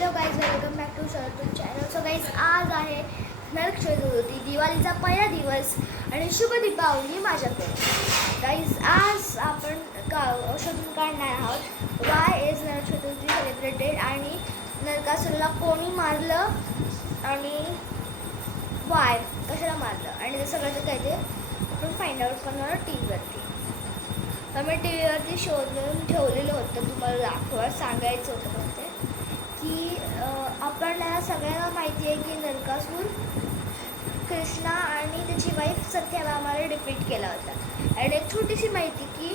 Hello guys, welcome back to Sharad channel. So guys, आज आहे नरक चतुर्थी, दिवाळीचा पहिला दिवस आणि शुभ दीपावली माझ्याकडे. गाईज, आज आपण शोधून काढणार आहोत Y is Narak Chaturthi celebrated आणि नरकासुराला कोणी मारलं आणि वाय कशाला मारलं आणि ते सगळं काय ते आपण फाइंड आउट करणार टी व्हीवरती. तर मी टी व्हीवरती शोधून ठेवलेलं होतं, तुम्हाला दाखवा सांगायचं होतं म्हणजे की आपल्याला सगळ्यांना माहिती आहे की नरकासूर कृष्णा आणि त्याची वाईफ सत्यभामाला डिफीट केला होता. आणि एक छोटीशी माहिती की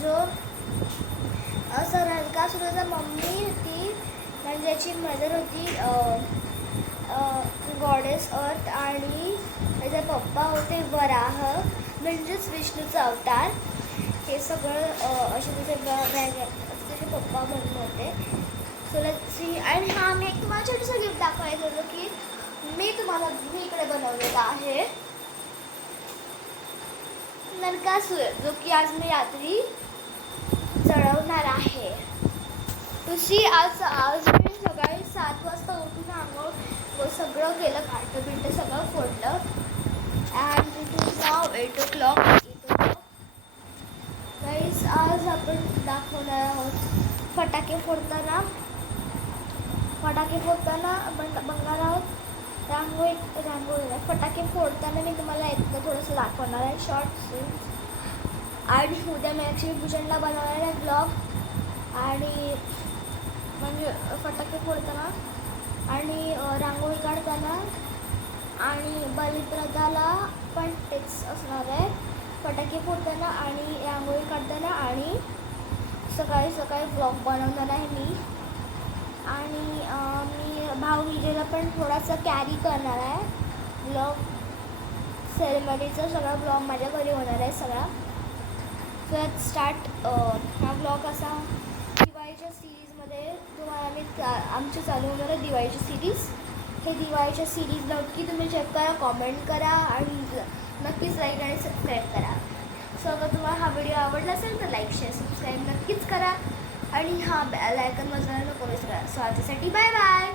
जो असं नरकासुराचा मम्मी होती म्हणजे त्याची मदर होती गॉडेस अर्थ आणि त्याचे पप्पा होते वराह म्हणजेच विष्णूचा अवतार. हे सगळं असे त्याचे पप्पा म्हणून होते. So let's see. आणि हा मी एक तुम्हाला छोटंसं गिफ्ट दाखवायचं होतं की मी इकडे बनवलेलं आहे नरकासूर, जो की आज मी रात्री जळवणार आहे. तुझी आज मी सकाळी 7 वाजता उठून आंघोळ सगळं केलं, काटं बिटं सगळं फोडलं. And it is now 8 o'clock. Guys, आज आपण दाखवणार आहोत फटाके फोडताना आपण बघणार आहोत रांगोळी फटाके फोडताना मी तुम्हाला एकदा थोडंसं दाखवणार आहे शॉर्ट सीन्स. आणि उद्या मी लक्ष्मीपूजनला बनवणार आहे ब्लॉग आणि म्हणजे फटाके फोडताना आणि रांगोळी काढताना आणि बलिप्रदाला पण टिप्स असणार आहे फटाके फोडताना आणि रांगोळी काढताना आणि सकाळी ब्लॉग बनवणार आहे मी. आणि मी भाऊबीजेला पण थोडासा कॅरी करणार आहे ब्लॉग. सेरेमनीचा सगळा ब्लॉग माझ्या घरी होणार आहे सगळा. So let's start. हा ब्लॉग असा दिवाळीच्या सिरीजमध्ये तुम्हाला मी आमची चालू होणार आहे दिवाळीची सिरीज. हे दिवाळीच्या सिरीज नक्की तुम्ही चेक करा, कॉमेंट करा आणि नक्कीच लाईक आणि सबस्क्राईब करा. सो अगर तुम्हाला हा व्हिडिओ आवडला असेल तर लाईक शेअर सबस्क्राईब नक्कीच करा आणि हा बेल आयकॉन वाजवायला नको विसरा. सो आजच्यासाठी बाय बाय.